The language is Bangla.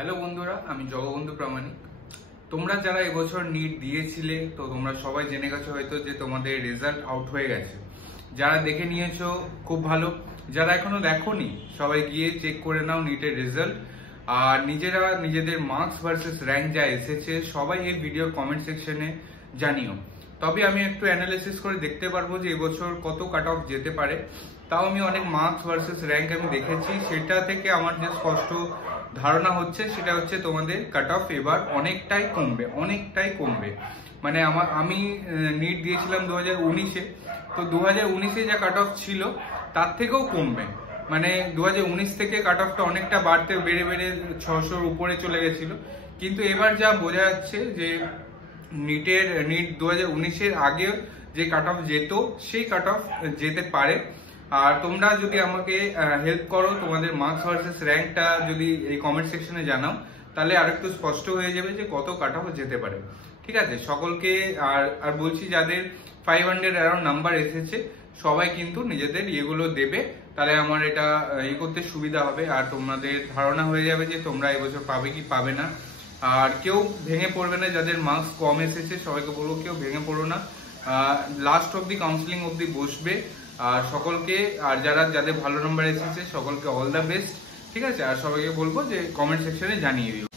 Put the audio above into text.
হ্যালো বন্ধুরা, আমি জগবন্ধু প্রামাণিক। তোমরা যারা এবছর নিট দিয়েছিলে তো তোমরা সবাই জেনে গেছো হয়তো যে তোমাদের রেজাল্ট আউট হয়ে গেছে। যারা দেখে নিয়েছো খুব ভালো, যারা এখনো দেখোনি সবাই গিয়ে চেক করে নাও নিটের রেজাল্ট। আর নিজেরা নিজেদের মার্কস ভার্সেস র্যাঙ্ক যা এসেছে সবাই এই ভিডিও কমেন্ট সেকশনে জানিও। তবে আমি একটু অ্যানালিসিস করে দেখতে পারবো যে এবছর কত কাট অফ যেতে পারে। তাও আমি অনেক মার্কস ভার্সেস র্যাঙ্ক আমি দেখেছি, সেটা থেকে আমার যে স্পষ্ট ধারণা হচ্ছে সেটা হচ্ছে তোমাদের কাট অফ এবার অনেকটাই কমবে। মানে আমি নিট দিয়েছিলাম 2019-এ, তো 2019-এ যা কাট অফ ছিল তার থেকেও কমবে। মানে 2019 থেকে কাট অফটা অনেকটা বেড়ে 600-র উপরে চলে গেছিল। কিন্তু এবার যা বোঝা যাচ্ছে যে নিট 2019-এর আগে যে কাট অফ যেত সেই কাট অফ যেতে পারে। আর তোমরা যদি আমাকে হেল্প করো, তোমাদের মার্কস ভার্সেস র্যাঙ্কটা যদি এই কমেন্ট সেকশনে জানাও, তাহলে আরেকটু স্পষ্ট হয়ে যাবে যে কত কাট অফ যেতে পারে। ঠিক আছে, সকলকে আর বলছি যাদের 500 অ্যারাউন্ড নাম্বার এসেছে সবাই কিন্তু নিজেদের ইয়েগুলো দেবে, তাহলে আমার এটা করতে সুবিধা হবে। আর তোমাদের ধারণা হয়ে যাবে যে তোমরা এবছর পাবে কি পাবে না। আর কেউ ভেঙে পড়বে না, যাদের মার্কস কম এসেছে সবাইকে বলবো কেউ ভেঙে পড়ো না। লাস্ট অব্দি কাউন্সিলিং অব্দি বসবে। আর সকলকে, আর যাদের ভালো নাম্বার এসেছে সকলকে অল দ্য বেস্ট। ঠিক আছে, আর সবাইকে বলবো যে কমেন্ট সেকশনে জানিয়ে দিও।